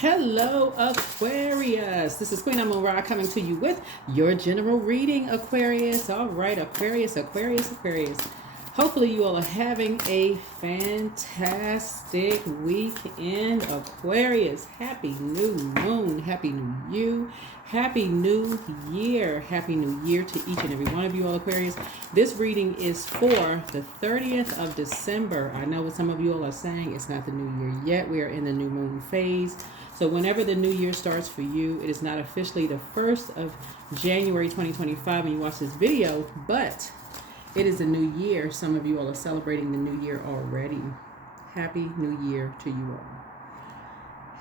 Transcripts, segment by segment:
Hello, Aquarius. This is Queen Amun Ra coming to you with your general reading, Aquarius. All right, Aquarius. Hopefully you all are having a fantastic weekend, Aquarius. Happy new moon. Happy new you. Happy new year. Happy new year to each and every one of you all, Aquarius. This reading is for the 30th of December. I know what some of you all are saying. It's not the new year yet. We are in the new moon phase. So whenever the new year starts for you, it is not officially the 1st of January 2025 when you watch this video, but it is a new year. Some of you all are celebrating the new year already. Happy New Year to you all.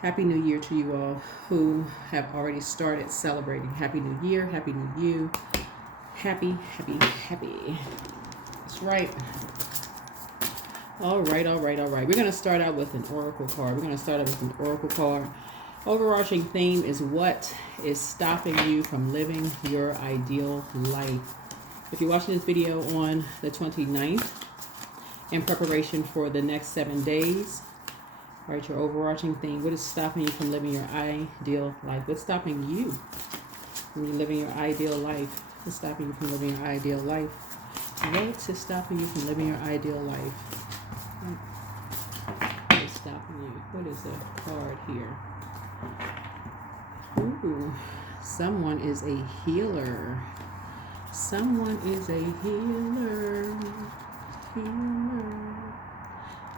Happy New Year to you all who have already started celebrating. Happy New Year. Happy New You. Happy. That's right. All right. We're going to start out with an oracle card. Overarching theme is what is stopping you from living your ideal life. If you're watching this video on the 29th in preparation for the next 7 days, all right, your overarching theme, what is stopping you from living your ideal life? What's stopping you from living your ideal life? What's stopping you from living your ideal life? What is stopping you from living your ideal life? What is stopping you? What is the card here? Ooh, someone is a healer. Someone is a healer.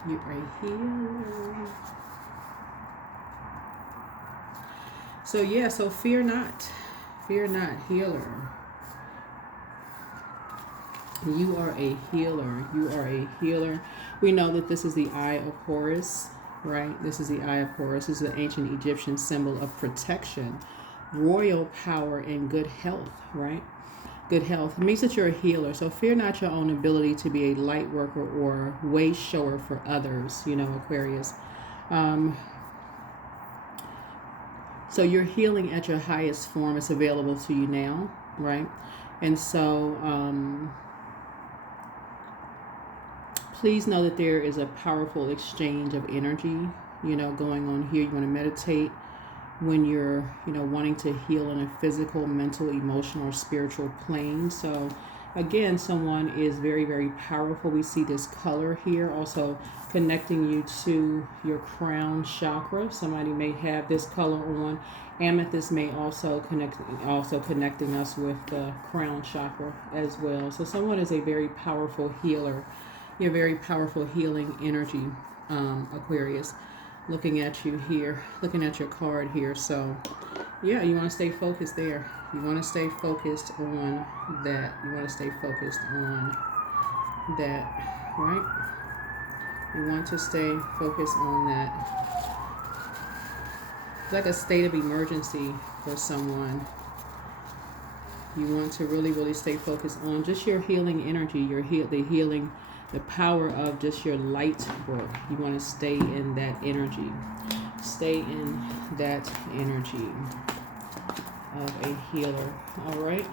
You're a healer. So fear not. Fear not, healer. You are a healer. We know that this is the eye of Horus, right? This is the eye of Horus. This is the ancient Egyptian symbol of protection, royal power, and good health, right? Good health. It means that you're a healer. So fear not your own ability to be a light worker or way shower for others, Aquarius. So you're healing at your highest form. It's available to you now, right? And so please know that there is a powerful exchange of energy, going on here. You want to meditate when you're, wanting to heal in a physical, mental, emotional, or spiritual plane. So again, someone is very, very powerful. We see this color here also connecting you to your crown chakra. Somebody may have this color on. Amethyst may also connecting us with the crown chakra as well. So someone is a very powerful healer. You're very powerful healing energy, Aquarius. Looking at you here, looking at your card here. So yeah, you want to stay focused there. You want to stay focused on that. Right? You want to stay focused on that. It's like a state of emergency for someone. You want to really, really stay focused on just your healing energy, the power of just your light work. You want to stay in that energy. Stay in that energy of a healer. All right.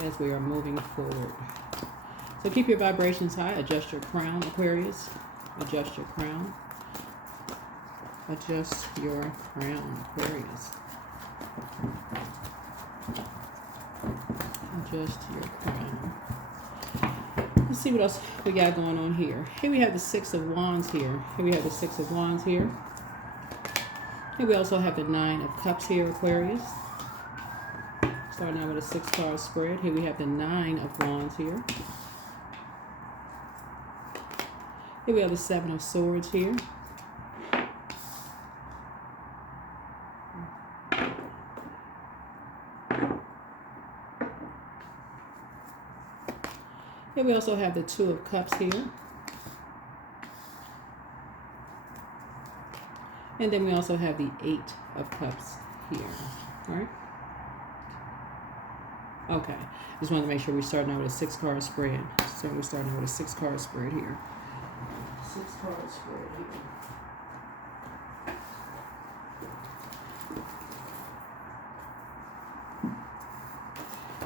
As we are moving forward. So keep your vibrations high. Adjust your crown, Aquarius. Adjust your crown. Adjust your crown, Aquarius. Adjust your crown. Let's see what else we got going on here. Here we have the Six of Wands here. Here we also have the Nine of Cups here, Aquarius. Starting out with a 6-card spread. Here we have the Nine of Wands here. Here we have the Seven of Swords here. Here we also have the Two of Cups here. And then we also have the Eight of Cups here. All right. Okay. Just wanted to make sure we're starting out with a 6-card spread. So we're starting out with a 6-card spread here. 6-card spread here.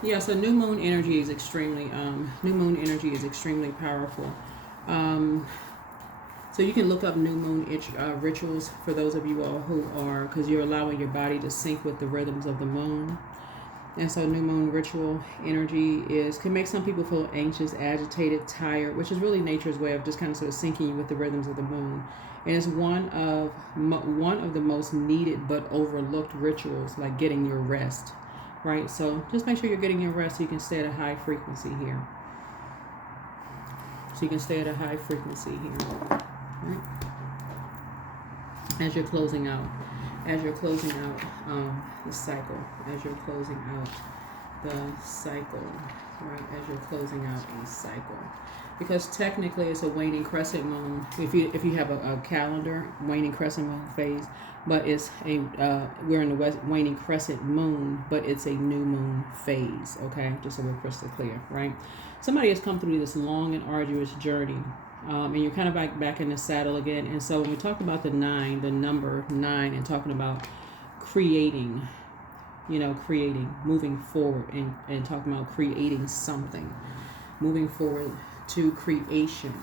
Yeah, so new moon energy is extremely powerful. Um, so you can look up rituals for those of you all who are, because you're allowing your body to sync with the rhythms of the moon. And so new moon ritual energy can make some people feel anxious, agitated, tired, which is really nature's way of just kind of sort of syncing you with the rhythms of the moon. And it's one of the most needed but overlooked rituals, like getting your rest, right? So just make sure you're getting your rest so you can stay at a high frequency here. So you can stay at a high frequency here, right? As you're closing out. The cycle, as you're closing out the cycle, right? As you're closing out a cycle, because technically it's a waning crescent moon. If you have a calendar, waning crescent moon phase, but it's we're in the waning crescent moon, but it's a new moon phase. Okay, just so we're crystal clear, right? Somebody has come through this long and arduous journey. And you're kind of back in the saddle again. And so when we talk about the number 9, and talking about creating, moving forward, and talking about creating something, moving forward to creation.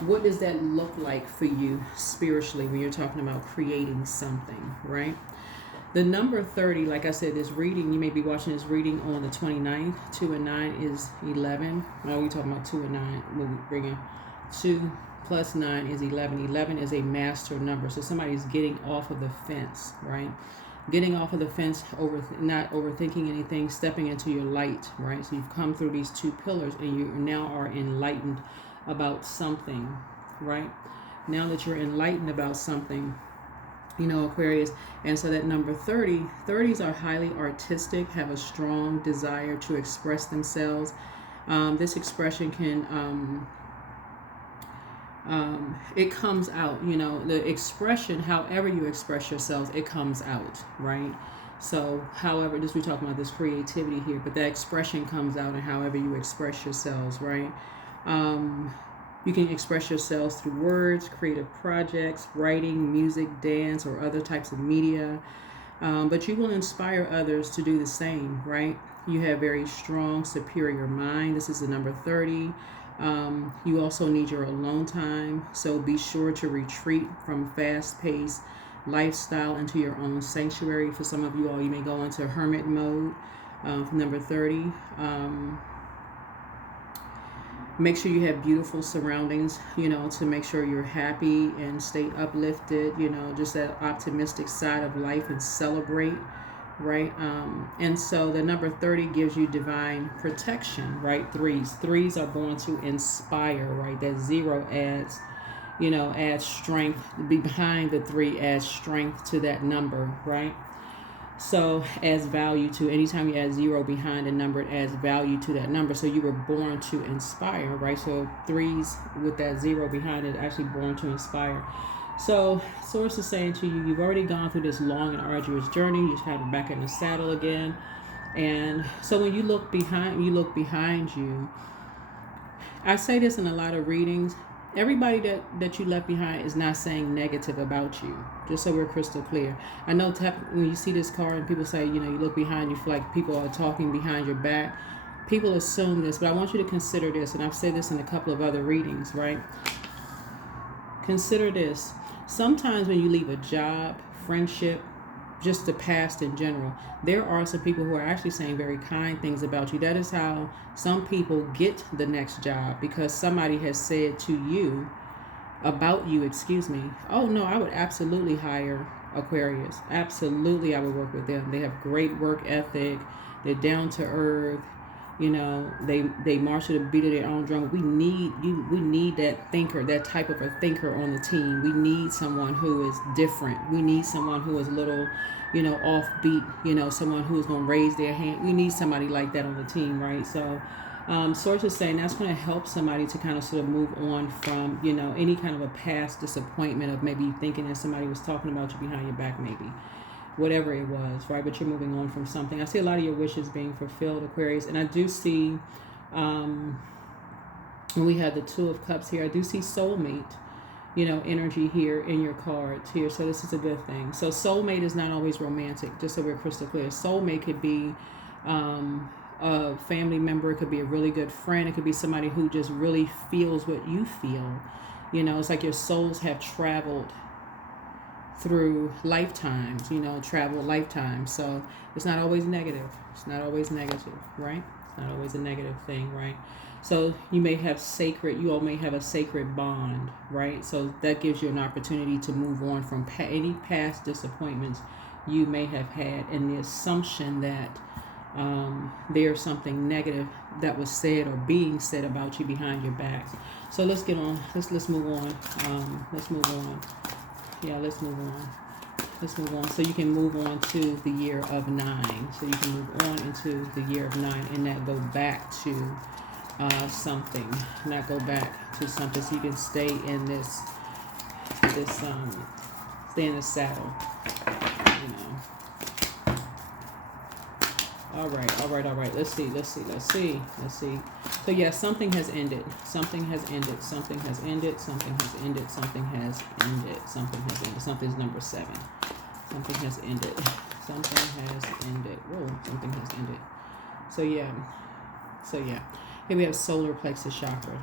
What does that look like for you spiritually when you're talking about creating something, right? The number 30, like I said, this reading, you may be watching this reading on the 29th. 2 and 9 is 11. Now we're talking about 2 and 9. We'll bring in 2 plus 9 is 11. 11 is a master number. So somebody's getting off of the fence, right? Getting off of the fence, not overthinking anything, stepping into your light, right? So you've come through these 2 pillars and you now are enlightened about something, right? Now that you're enlightened about something, Aquarius. And so that number 30, 30s are highly artistic, have a strong desire to express themselves. This expression can... it comes out, the expression, however you express yourselves, it comes out, right? So however, we're talking about this creativity here, but that expression comes out in however you express yourselves, right? You can express yourselves through words, creative projects, writing, music, dance, or other types of media. But you will inspire others to do the same, right? You have very strong, superior mind. This is the number 30. You also need your alone time, so be sure to retreat from fast-paced lifestyle into your own sanctuary. For some of you all, you may go into hermit mode for number 30. Make sure you have beautiful surroundings, to make sure you're happy and stay uplifted, just that optimistic side of life, and celebrate. Right? And so the number 30 gives you divine protection, right? Threes are born to inspire, right? That 0 adds strength. Behind the 3 adds strength to that number, right? So adds value to, anytime you add 0 behind a number, it adds value to that number. So you were born to inspire, right? So 3s with that 0 behind it, actually born to inspire. So Source is saying to you, you've already gone through this long and arduous journey. You just have it back in the saddle again. And so when you look behind you, I say this in a lot of readings, everybody that you left behind is not saying negative about you, just so we're crystal clear. I know when you see this card and people say, you look behind you, feel like people are talking behind your back. People assume this, but I want you to consider this, and I've said this in a couple of other readings, right? Consider this. Sometimes when you leave a job, friendship, just the past in general, there are some people who are actually saying very kind things about you. That is how some people get the next job, because somebody has said to you, oh no, I would absolutely hire Aquarius. Absolutely, I would work with them. They have great work ethic. They're down to earth. They march to the beat of their own drum. We need that thinker, that type of a thinker on the team. We need someone who is different. We need someone who is a little, offbeat, someone who's going to raise their hand. We need somebody like that on the team, right? So Source is saying that's going to help somebody to kind of sort of move on from, any kind of a past disappointment of maybe thinking that somebody was talking about you behind your back, maybe. Whatever it was, right? But you're moving on from something. I see a lot of your wishes being fulfilled, Aquarius. And I do see, when we had the 2 of Cups here, I do see soulmate, energy here in your cards here. So this is a good thing. So soulmate is not always romantic, just so we're crystal clear. Soulmate could be a family member. It could be a really good friend. It could be somebody who just really feels what you feel. You know, it's like your souls have traveled through lifetimes, you know, travel lifetimes. So it's not always negative. It's not always negative, right? It's not always a negative thing, right? So you may have you all may have a sacred bond, right? So that gives you an opportunity to move on from any past disappointments you may have had, and the assumption that there's something negative that was said or being said about you behind your back. So let's get on. Let's move on. Let's move on. Yeah, let's move on. Let's move on. So you can move on to the year of 9. So you can move on into the year of 9 and not go back to something. Not go back to something. So you can stay in stay in the saddle. You know. All right. Let's see. So yeah, something has ended. Something has ended. Something's number 7. Something has ended. Whoa, something has ended. So yeah. Here we have solar plexus chakra.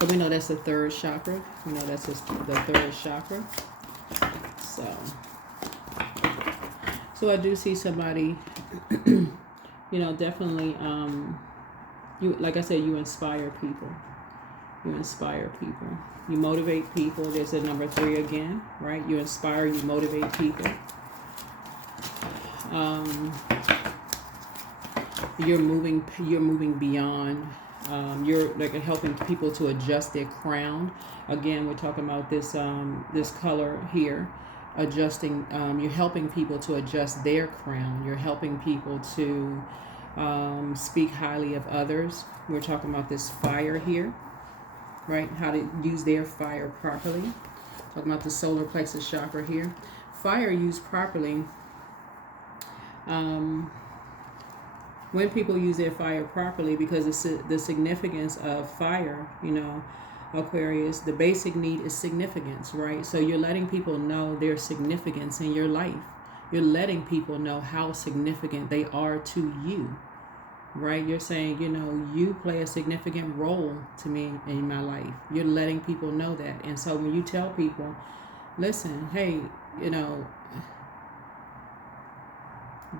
So we know that's the 3rd chakra. We know that's the 3rd chakra. So I do see somebody, you know, definitely, you, like I said, you inspire people. You motivate people. There's a number 3 again, right? You inspire, you motivate people. You're moving beyond. You're like helping people to adjust their crown. Again, we're talking about this this color here. Adjusting, you're helping people to adjust their crown. You're helping people to speak highly of others. We're talking about this fire here, right? How to use their fire properly. Talking about the solar plexus chakra here. Fire used properly. When people use their fire properly, because the significance of fire, you know, Aquarius, the basic need is significance, right? So you're letting people know their significance in your life. You're letting people know how significant they are to you, right? You're saying, you know, you play a significant role to me in my life. You're letting people know that. And so when you tell people, listen, hey, you know,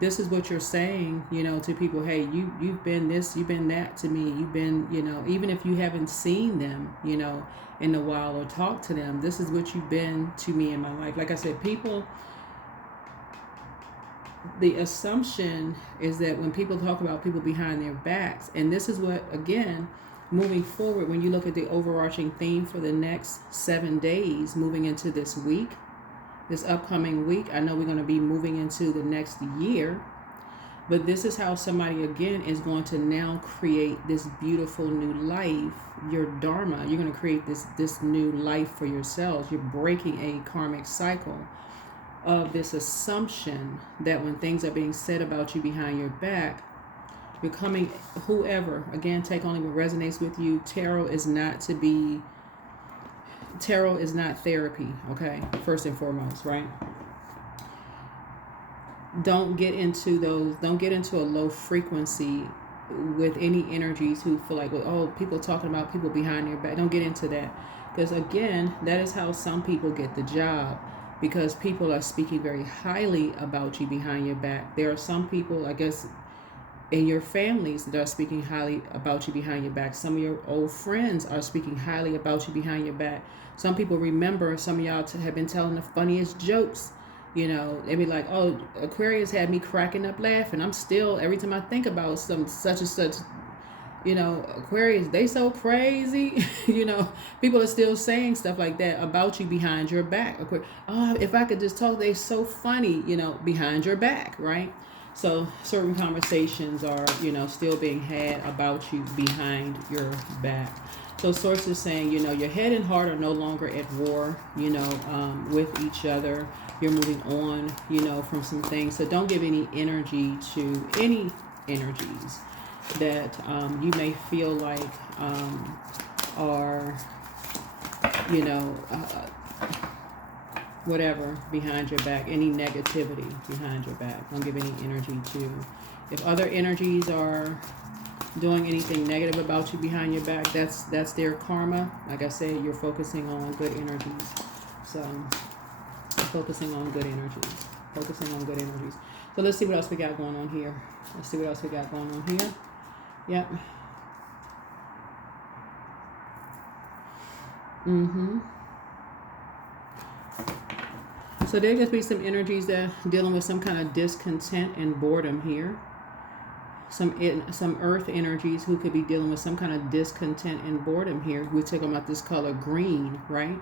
this is what you're saying, you know, to people. Hey, you've been this, you've been that to me. You've been, you know, even if you haven't seen them, you know, in a while or talked to them, this is what you've been to me in my life. Like I said, people, the assumption is that when people talk about people behind their backs, and this is what, again, moving forward, when you look at the overarching theme for the next 7 days, moving into this week, this upcoming week, I know we're going to be moving into the next year, but this is how somebody, again, is going to now create this beautiful new life, your dharma. You're going to create this new life for yourselves. You're breaking a karmic cycle of this assumption that when things are being said about you behind your back, you're coming, whoever, again, take only what resonates with you. Tarot is not therapy, okay? First and foremost, right? Don't get into a low frequency with any energies who feel like, well, oh, people talking about people behind their back. Don't get into that. Because again, that is how some people get the job, because people are speaking very highly about you behind your back. There are some people, I guess, in your families that are speaking highly about you behind your back. Some of your old friends are speaking highly about you behind your back. Some people remember, some of y'all have been telling the funniest jokes. You know, they be like, oh, Aquarius had me cracking up laughing. I'm still, every time I think about some such and such, you know, Aquarius, they so crazy. You know, people are still saying stuff like that about you behind your back. Oh, if I could just talk, they so funny, you know, behind your back, right? So certain conversations are, you know, still being had about you behind your back. So sources saying, you know, your head and heart are no longer at war, you know, with each other. You're moving on, you know, from some things. So don't give any energy to any energies that you may feel like are, you know, whatever behind your back, any negativity behind your back. Don't give any energy to. If other energies are doing anything negative about you behind your back, that's their karma. Like I said, you're focusing on good energies. So focusing on good energies. Focusing on good energies. So let's see what else we got going on here. Let's see what else we got going on here. Yep. So there could be some energies that are dealing with some kind of discontent and boredom here. Some earth energies who could be dealing with some kind of discontent and boredom here. We're talking about this color green, right?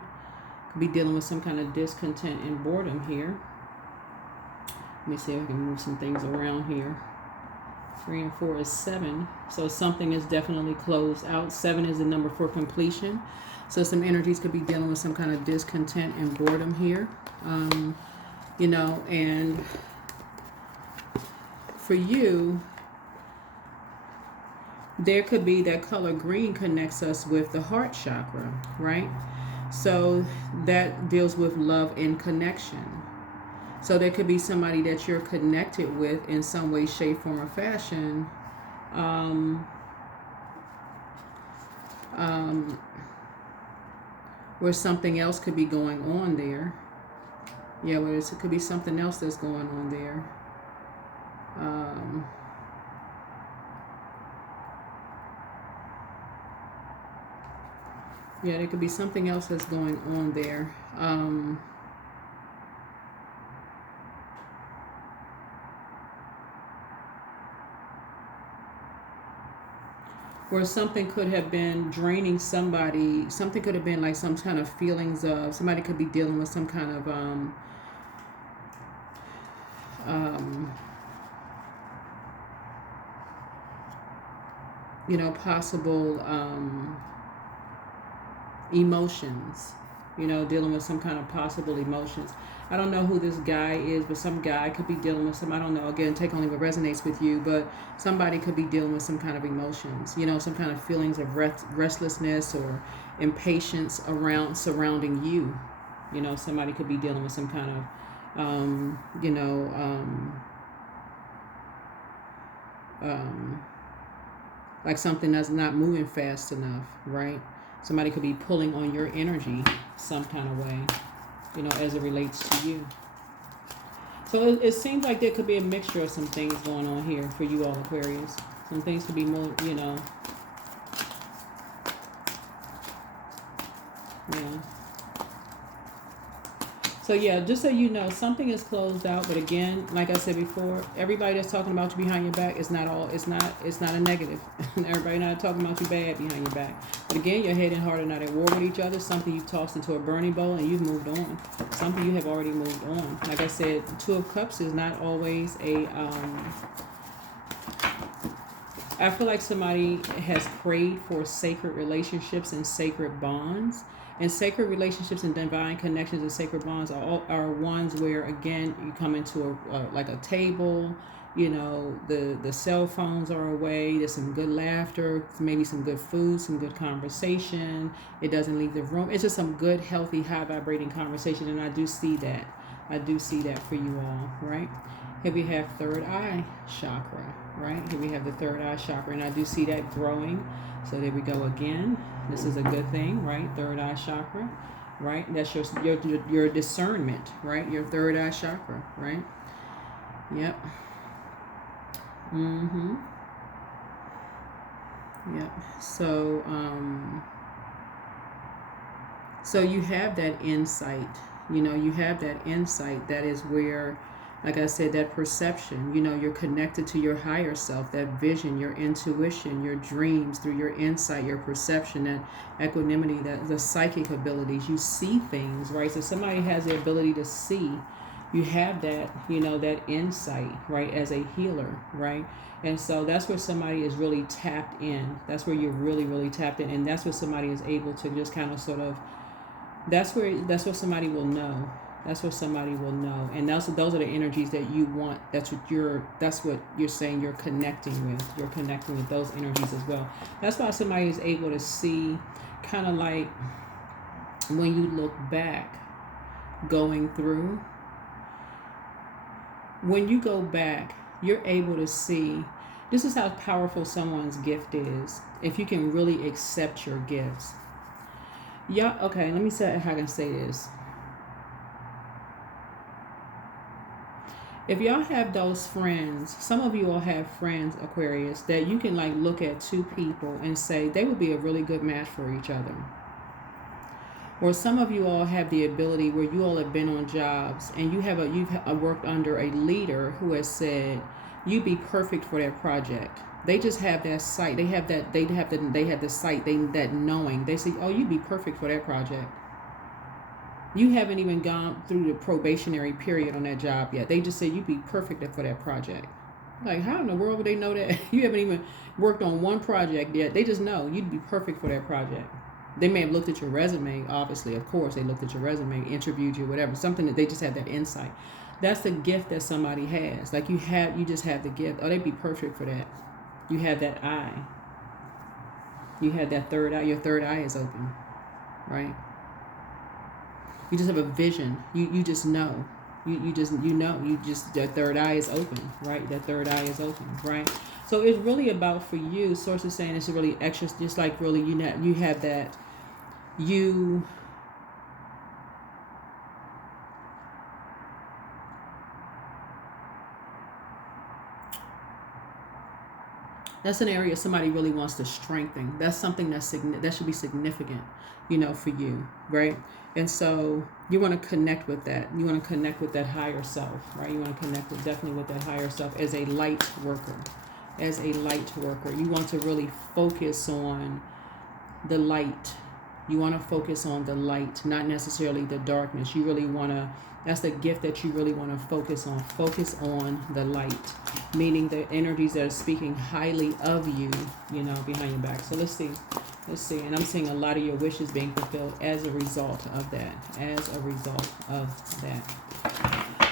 Could be dealing with some kind of discontent and boredom here. Let me see if I can move some things around here. 3 and 4 is 7. So something is definitely closed out. 7 is the number for completion. So some energies could be dealing with some kind of discontent and boredom here. You know, and for you, there could be that color green connects us with the heart chakra, right? So that deals with love and connection. So there could be somebody that you're connected with in some way, shape, form, or fashion. Where something else could be going on there. Yeah, where it could be something else that's going on there. Yeah, there could be something else that's going on there. Where something could have been draining somebody. Something could have been like some kind of feelings of, somebody could be dealing with some kind of you know, possible emotions, you know, dealing with some kind of possible emotions. I don't know who this guy is, but some guy could be dealing with some, I don't know, again, take only what resonates with you, but somebody could be dealing with some kind of emotions, you know, some kind of feelings of restlessness or impatience surrounding you. You know, somebody could be dealing with some kind of, you know, like something that's not moving fast enough, right? Somebody could be pulling on your energy some kind of way, you know, as it relates to you. So it seems like there could be a mixture of some things going on here for you all Aquarius. Some things could be more, you know, yeah. So yeah, just so you know, something is closed out, but again, like I said before, everybody that's talking about you behind your back is not all, it's not a negative. Everybody not talking about you bad behind your back. But again, your head and heart are not at war with each other. Something you've tossed into a burning bowl and you've moved on. Something you have already moved on. Like I said, Two of Cups is not always a I feel like somebody has prayed for sacred relationships and sacred bonds. And sacred relationships and divine connections and sacred bonds are ones where, again, you come into like a table, you know, the cell phones are away, there's some good laughter, maybe some good food, some good conversation. It doesn't leave the room. It's just some good, healthy, high vibrating conversation. And I do see that. I do see that for you all, right? Here we have third eye chakra, right? Here we have the third eye chakra, and I do see that growing. So there we go again. This is a good thing, right? Third eye chakra, right? That's your discernment, right? Your third eye chakra, right? Yep. Yep. So you have that insight. You know, you have that insight. That is where, like I said, that perception, you know, you're connected to your higher self, that vision, your intuition, your dreams, through your insight, your perception, that equanimity, that the psychic abilities. You see things, right? So somebody has the ability to see. You have that, you know, that insight, right, as a healer, right? And so that's where somebody is really tapped in. That's where you're really, really tapped in. And that's where somebody is able to just kind of sort of, that's what somebody will know. That's what somebody will know. And those are the energies that you want. That's what you're saying you're connecting with. You're connecting with those energies as well. That's why somebody is able to see, kind of like when you look back, going through, when you go back, you're able to see, this is how powerful someone's gift is, if you can really accept your gifts. Yeah, okay, let me say how I can say this. If y'all have those friends, some of you all have friends, Aquarius, that you can like look at two people and say they would be a really good match for each other. Or some of you all have the ability where you all have been on jobs and you've worked under a leader who has said you'd be perfect for that project. They just have that sight. They have the sight. That knowing. They say, oh, you'd be perfect for that project. You haven't even gone through the probationary period on that job yet. They just say you'd be perfect for that project. Like, how in the world would they know that? You haven't even worked on one project yet. They just know you'd be perfect for that project. They may have looked at your resume, obviously, of course, they looked at your resume, interviewed you, whatever, something that they just had that insight. That's the gift that somebody has. Like you just have the gift. Oh, they'd be perfect for that. You have that eye. You have that third eye. Your third eye is open, right? You just have a vision. You just know. That third eye is open, right? That third eye is open, right? So it's really about, for you, Source is saying it's really extra, just like really you have that, that's an area somebody really wants to strengthen. That's something that should be significant, for you, right? And so you want to connect with that. You want to connect with that higher self, right? You want to connect definitely with that higher self as a light worker. As a light worker, you want to really focus on the light. You want to focus on the light, not necessarily the darkness. You really want to, that's the gift that you really want to focus on. Focus on the light, meaning the energies that are speaking highly of you, behind your back. So let's see. And I'm seeing a lot of your wishes being fulfilled as a result of that.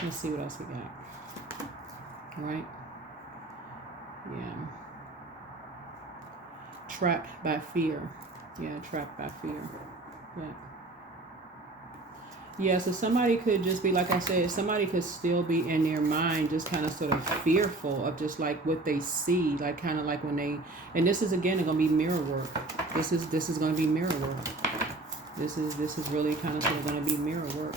Let's see what else we got. All right. Yeah. Trapped by fear. Yeah, trapped by fear. Yeah, so somebody could just be, like I said, somebody could still be in their mind just kind of sort of fearful of just like what they see, like kind of like when they, and this is again going to be mirror work. This is going to be mirror work. This is really kind of sort of going to be mirror work.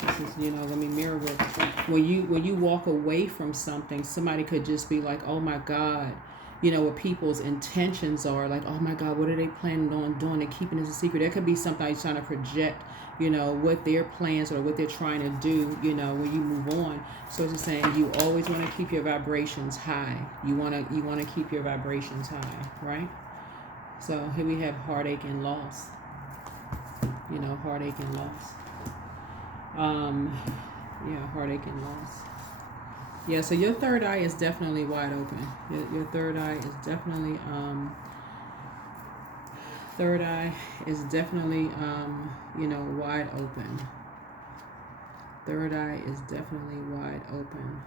This is, going to be mirror work. When you walk away from something, somebody could just be like, oh my God, what people's intentions are, like, oh my God, what are they planning on doing and keeping this a secret? There could be somebody trying to project, what their plans or what they're trying to do, when you move on. So it's just saying you always want to keep your vibrations high. You want to keep your vibrations high, right? So here we have heartache and loss. Heartache and loss. Heartache and loss. Yeah, so your third eye is definitely wide open. Your third eye is definitely wide open. Third eye is definitely wide open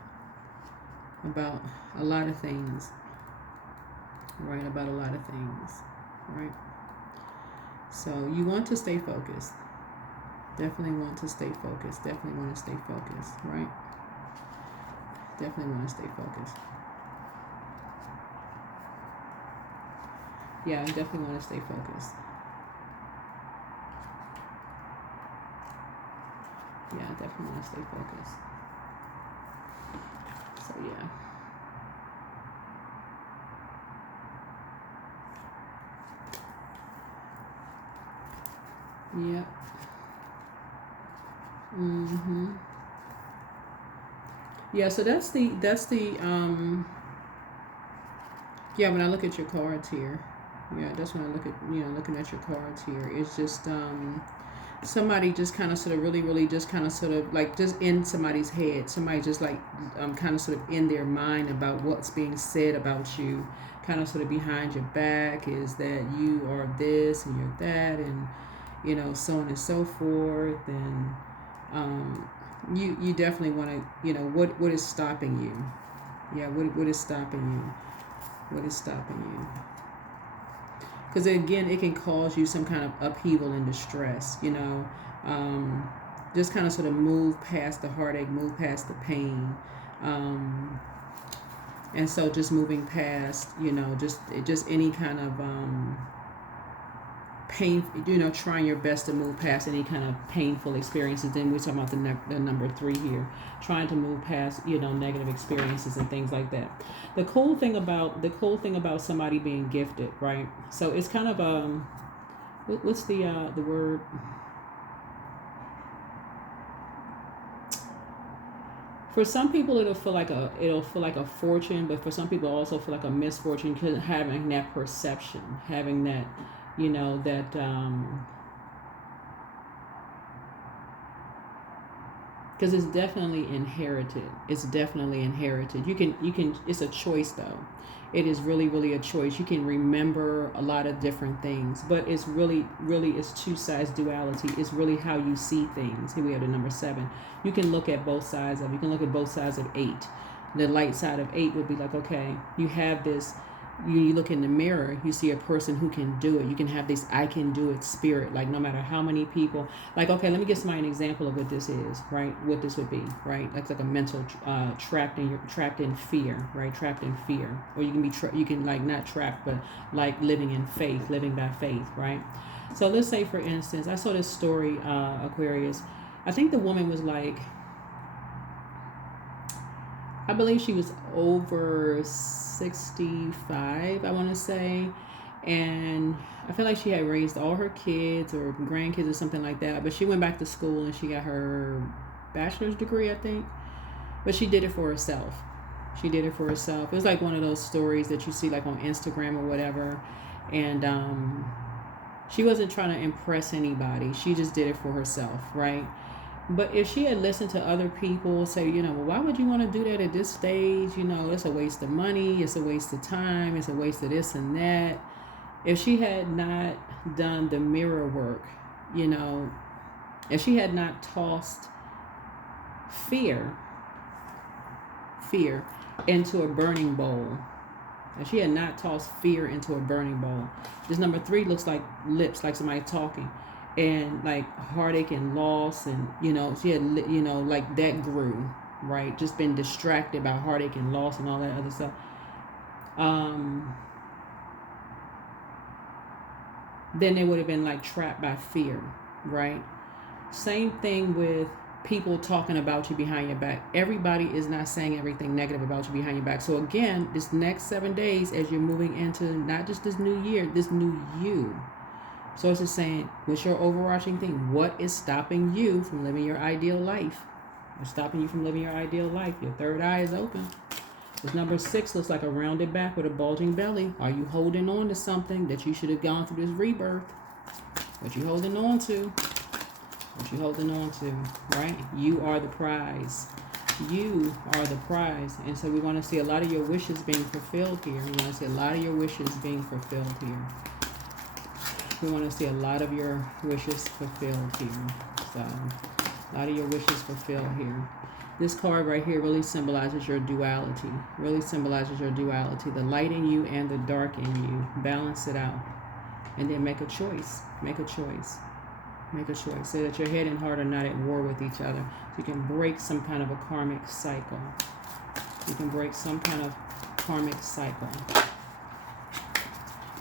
about a lot of things. Right, about a lot of things. Right? So you want to stay focused. Definitely want to stay focused. Definitely want to stay focused, right? Definitely want to stay focused. Yeah, I definitely want to stay focused. Yeah, I definitely want to stay focused. So yeah. Yep. Yeah, so that's the when I look at your cards here. Yeah, that's when I look at looking at your cards here. It's just somebody just kind of sort of really just kind of sort of like just in somebody's head. Somebody just like kind of sort of in their mind about what's being said about you, kind of sort of behind your back, is that you are this and you're that, and so on and so forth. And you definitely want to, what is stopping you? Yeah, what is stopping you? What is stopping you? Because again, it can cause you some kind of upheaval and distress, Just kind of sort of move past the heartache, move past the pain. And so just moving past, just any kind of pain, trying your best to move past any kind of painful experiences. Then we're talking about the number 3 here, trying to move past, negative experiences and things like that. The cool thing about somebody being gifted, right? So it's kind of what's the word? For some people, it'll feel like a fortune, but for some people, also feel like a misfortune, because having that perception, having that, because it's definitely inherited. It's definitely inherited. You can. It's a choice, though. It is really, really a choice. You can remember a lot of different things, but it's really, really, it's two sides duality. It's really how you see things. Here we have the number 7. You can look at both sides of. You can look at both sides of 8. The light side of 8 would be like, okay, you have this. You look in the mirror, you see a person who can do it. You can have this I can do it spirit. Like, no matter how many people, like, okay, let me give somebody an example of what this is, right? What this would be, right? Like a mental trapped in fear, right? Trapped in fear. Or you can be you can, like, not trapped, but like living in faith, living by faith, right? So let's say, for instance, I saw this story, Aquarius. I think the woman was like, I believe she was over 65, I want to say. And I feel like she had raised all her kids or grandkids or something like that. But she went back to school and she got her bachelor's degree, I think. But she did it for herself. She did it for herself. It was like one of those stories that you see like on Instagram or whatever. And she wasn't trying to impress anybody. She just did it for herself, right? But if she had listened to other people say, well, why would you want to do that at this stage? It's a waste of money. It's a waste of time. It's a waste of this and that. If she had not done the mirror work, if she had not tossed fear into a burning bowl, if she had not tossed fear into a burning bowl, this number 3 looks like lips, like somebody talking. And like heartache and loss, and she had like that grew, right? Just been distracted by heartache and loss and all that other stuff. Then they would have been like trapped by fear, right? Same thing with people talking about you behind your back. Everybody is not saying everything negative about you behind your back. So again, this next 7 days, as you're moving into not just this new year, this new you. So it's just saying, what's your overarching thing? What is stopping you from living your ideal life? What's stopping you from living your ideal life? Your third eye is open. This number 6 looks like a rounded back with a bulging belly. Are you holding on to something that you should have gone through this rebirth? What you holding on to? What you holding on to, right? You are the prize. You are the prize. And so we want to see a lot of your wishes being fulfilled here. We want to see a lot of your wishes being fulfilled here. We want to see a lot of your wishes fulfilled here. So, a lot of your wishes fulfilled here. This card right here really symbolizes your duality. Really symbolizes your duality. The light in you and the dark in you. Balance it out. And then make a choice. Make a choice. Make a choice. So that your head and heart are not at war with each other. So you can break some kind of a karmic cycle. You can break some kind of karmic cycle.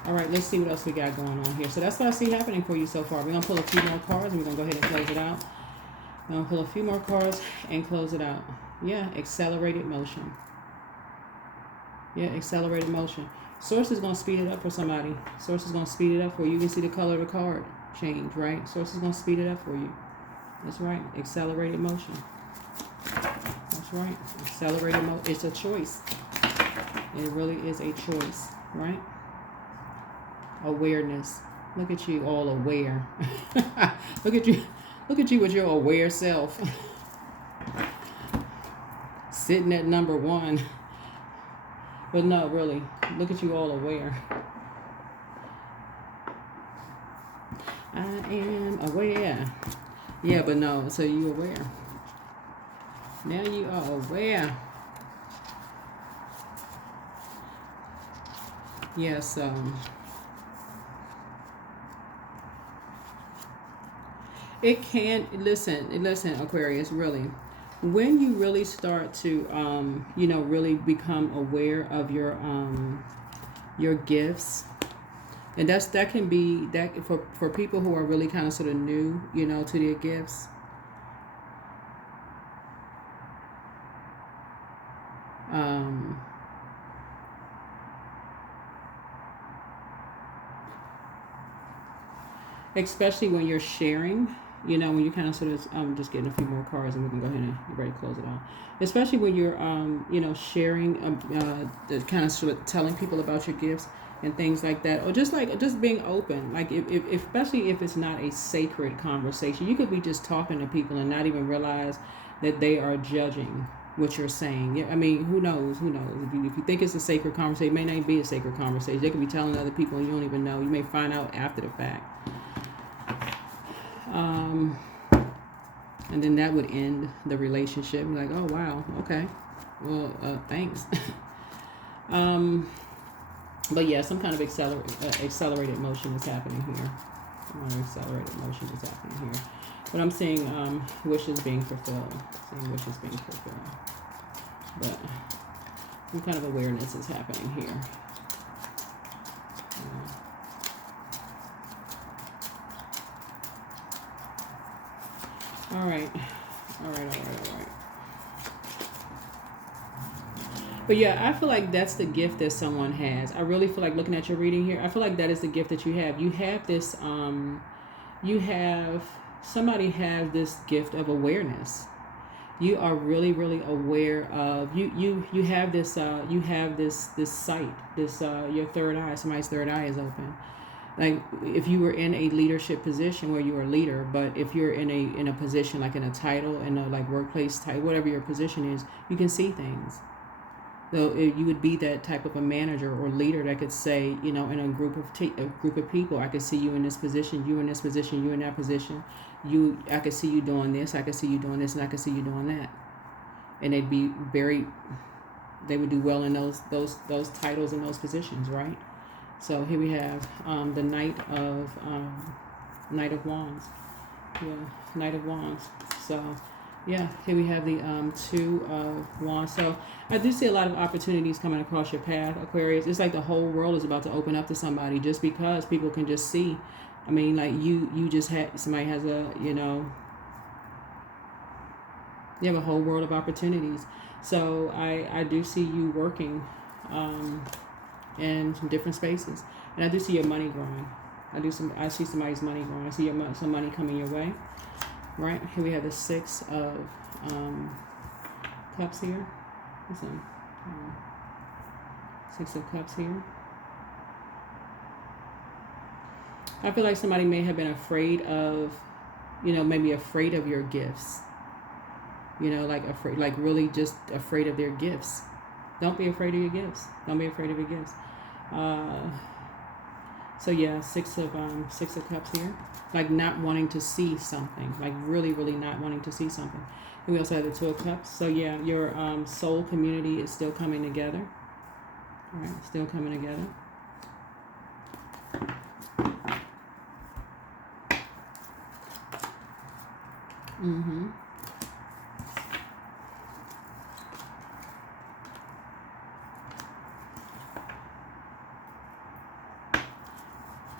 All right, let's see what else we got going on here. So that's what I see happening for you so far. We're going to pull a few more cards, and we're going to go ahead and close it out. We're going to pull a few more cards and close it out. Yeah, accelerated motion. Yeah, accelerated motion. Source is going to speed it up for somebody. Source is going to speed it up for you. You can see the color of the card change, right? Source is going to speed it up for you. That's right. Accelerated motion. That's right. Accelerated motion. It's a choice. It really is a choice, right? Awareness. Look at you, all aware. Look at you with your aware self. Sitting at number 1. But no, really, look at you, all aware. I am aware. Yeah, but no, so you aware. Now you are aware. Yes, It can listen, Aquarius, really. When you really start to really become aware of your gifts, and that can be that for people who are really kind of sort of new, to their gifts. Um, Especially when you're sharing, when you kind of sort of, I'm just getting a few more cards and we can go ahead and get ready to close it out. Especially when you're, sharing, the kind of sort of telling people about your gifts and things like that, or just being open. Like if especially if it's not a sacred conversation, you could be just talking to people and not even realize that they are judging what you're saying. Yeah, I mean, who knows? Who knows? If you think it's a sacred conversation, it may not be a sacred conversation. They could be telling other people and you don't even know. You may find out after the fact. And then that would end the relationship. Like, oh wow, okay, well, thanks. But yeah, some kind of accelerated motion is happening here. Accelerated motion is happening here. But I'm seeing wishes being fulfilled. Seeing wishes being fulfilled. But some kind of awareness is happening here. All right. But yeah, I feel like that's the gift that someone has. I really feel like looking at your reading here, I feel like that is the gift that you have. You have this, somebody has this gift of awareness. You are really, really aware of, you have this, this sight, this, your third eye, somebody's third eye is open. Like if you were in a leadership position where you were a leader, but if you're in a position like in a title, in a like workplace title, whatever your position is, you can see things. So you would be that type of a manager or leader that could say, in a group of people, I could see you in this position, you in this position, you in that position. I could see you doing this, I could see you doing this, and I could see you doing that. And they would do well in those titles and those positions, right? So here we have the Knight of Wands. Yeah, Knight of Wands. So yeah, here we have the Two of Wands. So I do see a lot of opportunities coming across your path, Aquarius. It's like the whole world is about to open up to somebody just because people can just see. I mean, like you just had, somebody has you have a whole world of opportunities. So I do see you working in some different spaces. And I do see your money growing. I see somebody's money growing. I see some money coming your way. Right? Here we have the Six of Cups here. Listen, Six of Cups here. I feel like somebody may have been afraid of, maybe afraid of your gifts. Like afraid, like really just afraid of their gifts. Don't be afraid of your gifts. Don't be afraid of your gifts. So yeah, Six of Cups here. Like not wanting to see something. Like really, really not wanting to see something. And we also have the Two of Cups. So yeah, your soul community is still coming together. All right, still coming together.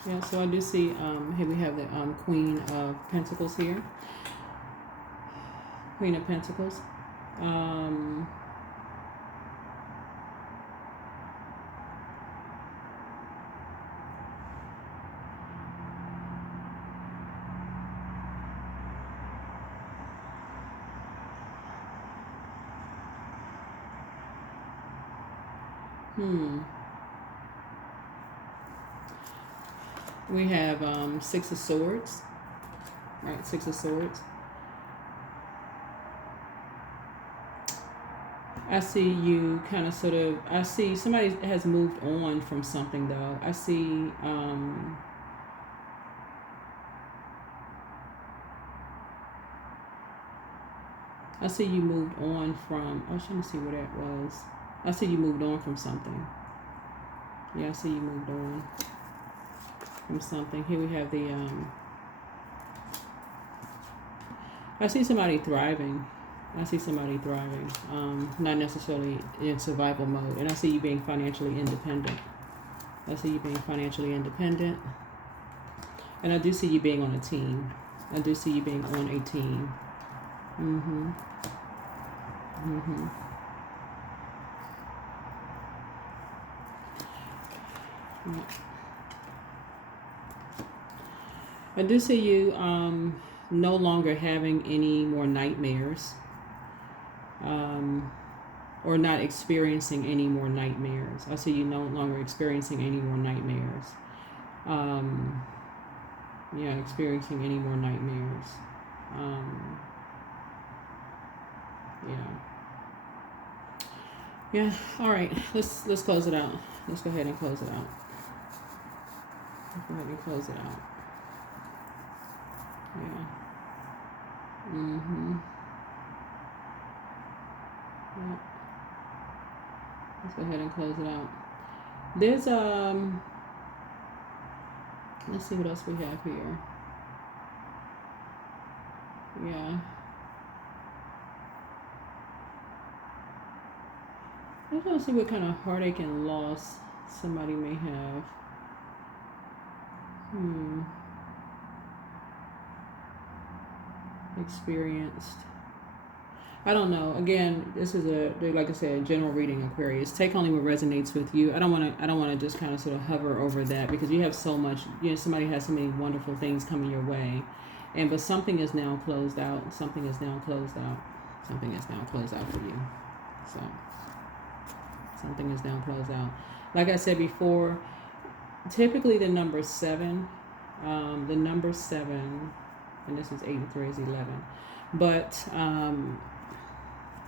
Yeah, so I do see, here we have the Queen of Pentacles here. Queen of Pentacles. We have Six of Swords. Right, Six of Swords. I see you kind of sort of, I see somebody has moved on from something though. I see, you moved on from, I was trying to see where that was. I see you moved on from something. Yeah, I see you moved on from something. Here we have the I see somebody thriving. I see somebody thriving, not necessarily in survival mode. And I see you being financially independent. I see you being financially independent. And I do see you being on a team. I do see you being on a team. Mm-hmm. Mm-hmm. Yeah. I do see you no longer having any more nightmares. Or not experiencing any more nightmares. I see you no longer experiencing any more nightmares. Experiencing any more nightmares. Yeah. All right. Let's close it out. Let's go ahead and close it out. Let's go ahead and close it out. Yeah. Mm-hmm. Yeah. Let's go ahead and close it out. There's let's see what else we have here. Yeah. I just want to see what kind of heartache and loss somebody may have. Experienced. I don't know. Again, this is like I said, general reading, Aquarius. Take only what resonates with you. I don't want to just kind of sort of hover over that, because you have so much. Somebody has so many wonderful things coming your way, but something is now closed out. Something is now closed out. Something is now closed out for you. So something is now closed out. Like I said before, typically the number 7, and this is 8 and 3 is 11, but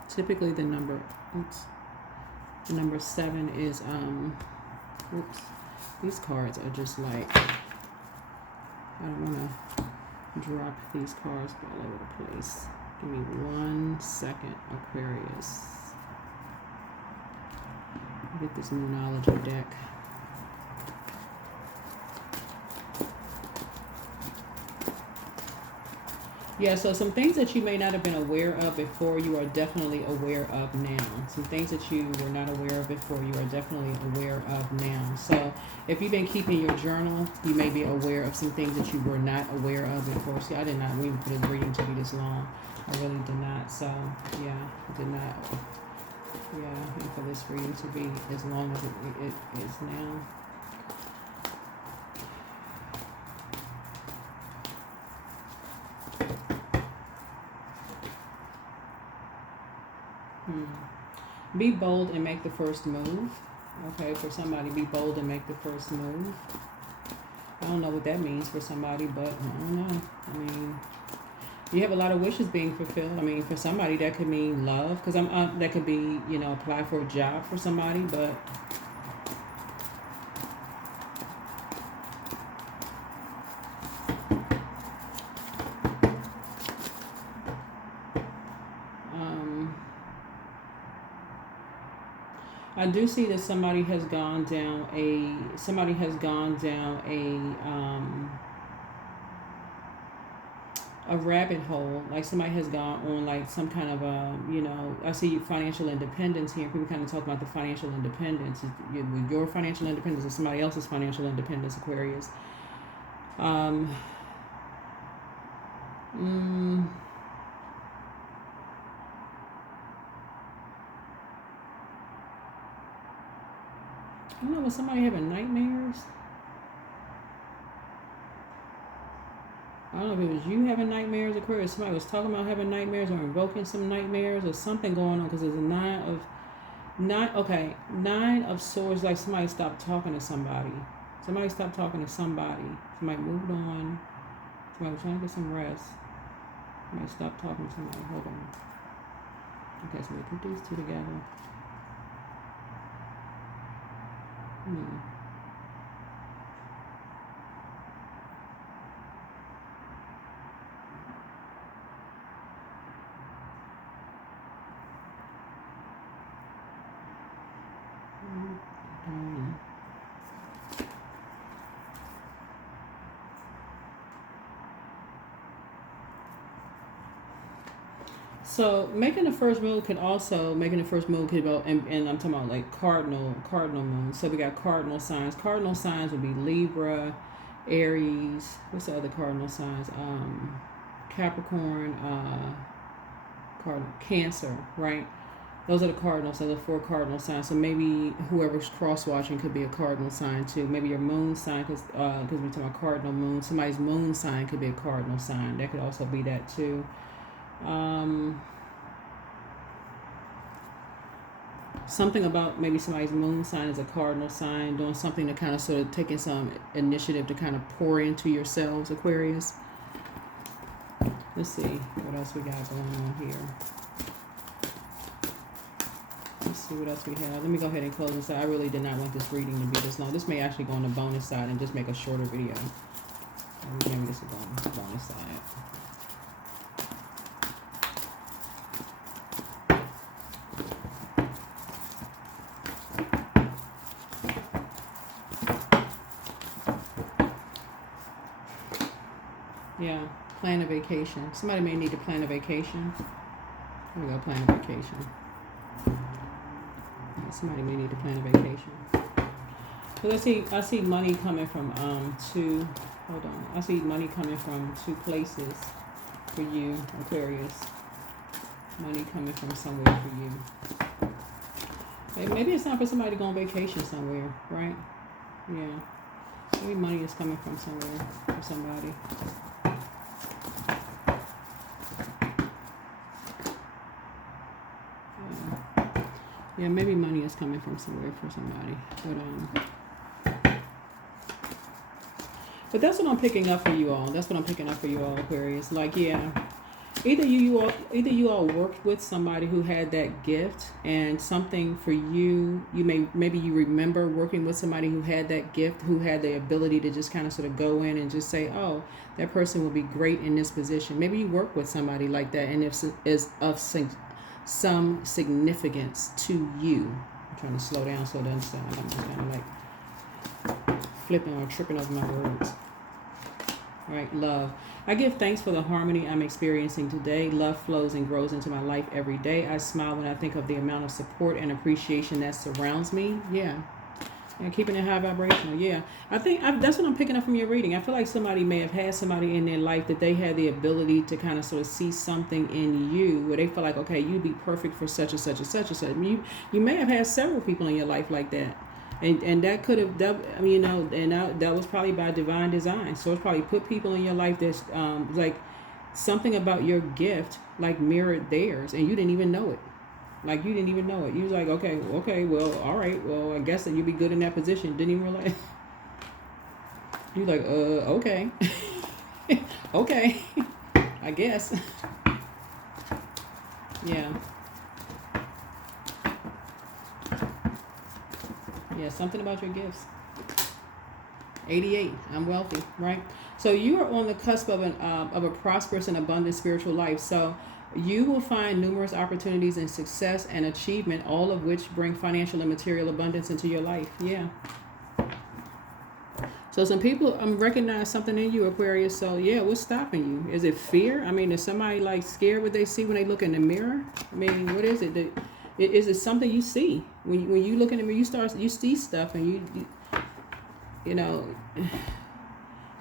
typically the number 7 is these cards are just like, I don't want to drop these cards all over the place. Give me 1 second, Aquarius. Get this Moonology deck. Yeah, so some things that you may not have been aware of before, you are definitely aware of now. Some things that you were not aware of before, you are definitely aware of now. So if you've been keeping your journal, you may be aware of some things that you were not aware of before. See, I did not mean for this reading to be this long. I really did not. So, yeah, I did not. Yeah, and for this reading to be as long as it is now. Be bold and make the first move. Okay, for somebody, be bold and make the first move. I don't know what that means for somebody, but I don't know. I mean, you have a lot of wishes being fulfilled. I mean, for somebody that could mean love, because that could be, apply for a job for somebody, but I do see that somebody has gone down a rabbit hole. Like somebody has gone on like some kind of I see financial independence here. People kind of talk about the financial independence. Your financial independence or somebody else's financial independence, Aquarius. I don't know, was somebody having nightmares? I don't know if it was you having nightmares, Aquarius. Somebody was talking about having nightmares or invoking some nightmares or something going on, because there's a 9 of swords, like somebody stopped talking to somebody. Somebody stopped talking to somebody. Somebody moved on. Somebody was trying to get some rest. Somebody stopped talking to somebody. Hold on. Okay, so we put these two together. So making the first move could also making the first move could go, and I'm talking about like cardinal moon. So we got cardinal signs. Cardinal signs would be Libra, Aries. What's the other cardinal signs? Capricorn, Cancer, right? Those are the cardinals. So the four cardinal signs. So maybe whoever's cross watching could be a cardinal sign too. Maybe your moon sign, because we're talking about cardinal moon. Somebody's moon sign could be a cardinal sign. That could also be that too. Something about maybe somebody's moon sign is a cardinal sign, doing something to kind of sort of taking some initiative to kind of pour into yourselves, Aquarius. Let's see what else we got going on here. Let's see what else we have. Let me go ahead and close this out. I really did not want this reading to be this long. This may actually go on the bonus side and just make a shorter video. Maybe this will go on the bonus side. Yeah, plan a vacation. Somebody may need to plan a vacation. Here we go, plan a vacation. Yeah, somebody may need to plan a vacation. So I see money coming from two. Hold on. I see money coming from two places for you, Aquarius. Money coming from somewhere for you. Hey, maybe it's time for somebody to go on vacation somewhere, right? Yeah. Maybe money is coming from somewhere for somebody. Yeah, maybe money is coming from somewhere for somebody. But that's what I'm picking up for you all. That's what I'm picking up for you all, Aquarius. Like, yeah, either you all worked with somebody who had that gift, and something for you. Maybe you remember working with somebody who had that gift, who had the ability to just kind of sort of go in and just say, oh, that person will be great in this position. Maybe you work with somebody like that, and if is of some significance to you. I'm trying to slow down so it doesn't sound like I'm just kind of like flipping or tripping over my words. All right, love. I give thanks for the harmony I'm experiencing today. Love flows and grows into my life every day. I smile when I think of the amount of support and appreciation that surrounds me. Yeah. And keeping it high vibrational. Yeah. I think that's what I'm picking up from your reading. I feel like somebody may have had somebody in their life that they had the ability to kind of sort of see something in you where they feel like, okay, you'd be perfect for such and such and such and such. I mean, you may have had several people in your life like that. And that could have, I mean, that was probably by divine design. So it's probably put people in your life that's like something about your gift like mirrored theirs, and you didn't even know it. Like, you didn't even know it. You was like, okay, well, all right, well, I guess that you'd be good in that position. Didn't even realize. You like, okay. Okay. I guess. Yeah. Yeah, something about your gifts. 88. I'm wealthy, right? So you are on the cusp of a prosperous and abundant spiritual life. So you will find numerous opportunities and success and achievement, all of which bring financial and material abundance into your life. Yeah. So some people recognize something in you, Aquarius. So yeah, what's stopping you? Is it fear? I mean, is somebody like scared what they see when they look in the mirror? I mean, what is it? Is it something you see when you look in the mirror? You see stuff, and you know,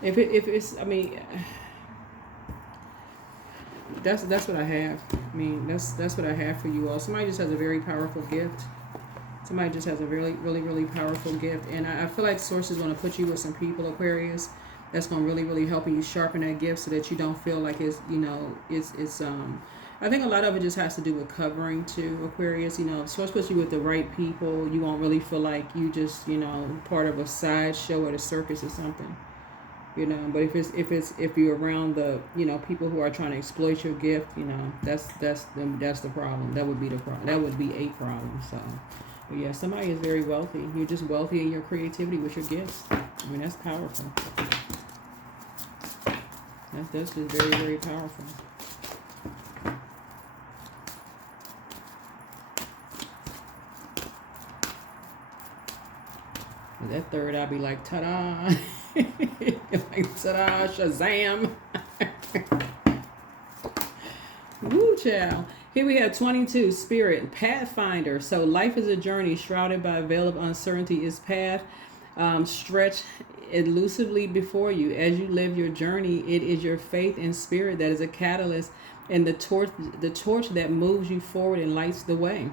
if it's, I mean, that's what I have. I mean, that's what I have for you all. Somebody just has a very powerful gift. Somebody just has a really, really, really powerful gift, and I feel like Source is going to put you with some people, Aquarius, that's going to really, really help you sharpen that gift so that you don't feel like it's I think a lot of it just has to do with covering too, Aquarius. If Source puts you with the right people, you won't really feel like you just, part of a sideshow at a circus or something. But if you're around the, people who are trying to exploit your gift, that's the problem. That would be the problem. That would be a problem. So, but yeah, somebody is very wealthy. You're just wealthy in your creativity with your gifts. I mean, that's powerful. That's just very, very powerful. That third, I'll be like, ta-da. Like, ta-da, Shazam. Woo, child. Here we have 22, Spirit, Pathfinder. So life is a journey shrouded by a veil of uncertainty. Its path stretch elusively before you. As you live your journey, it is your faith and spirit that is a catalyst and the torch that moves you forward and lights the way.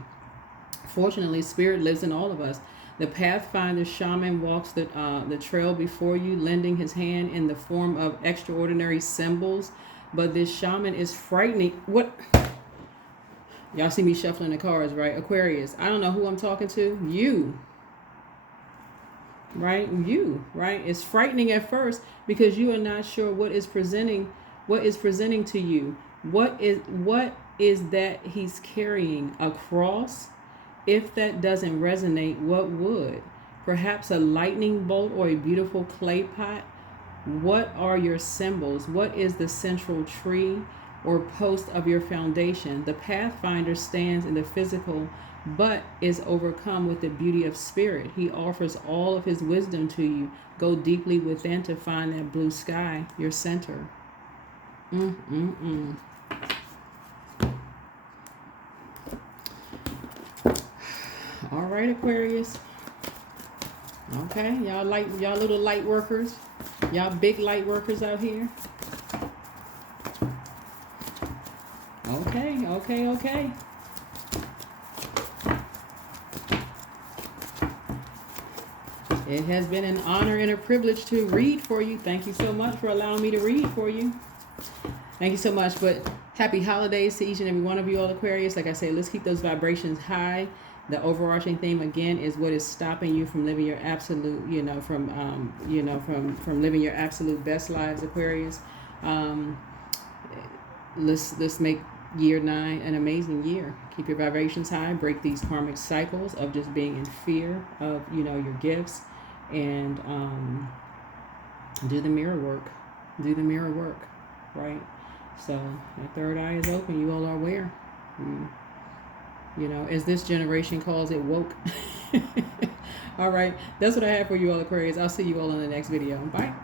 Fortunately, spirit lives in all of us. The Pathfinder shaman walks the trail before you, lending his hand in the form of extraordinary symbols. But this shaman is frightening. What? Y'all see me shuffling the cards, right? Aquarius. I don't know who I'm talking to. You. Right? You. Right? It's frightening at first because you are not sure what is presenting to you. What is that he's carrying? A cross? If that doesn't resonate, what would? Perhaps a lightning bolt or a beautiful clay pot? What are your symbols? What is the central tree or post of your foundation? The Pathfinder stands in the physical, but is overcome with the beauty of spirit. He offers all of his wisdom to you. Go deeply within to find that blue sky, your center. All right, Aquarius. Okay, y'all little light workers. Y'all big light workers out here. Okay. It has been an honor and a privilege to read for you. Thank you so much for allowing me to read for you. Thank you so much. But happy holidays to each and every one of you all, Aquarius. Like I said, let's keep those vibrations high. The overarching theme again is what is stopping you from living your absolute, from living your absolute best lives, Aquarius. Let's make year 9 an amazing year. Keep your vibrations high. Break these karmic cycles of just being in fear of your gifts, and do the mirror work. Right? So the third eye is open. You all are aware. As this generation calls it, woke. All right. That's what I have for you all, Aquarius. I'll see you all in the next video. Bye.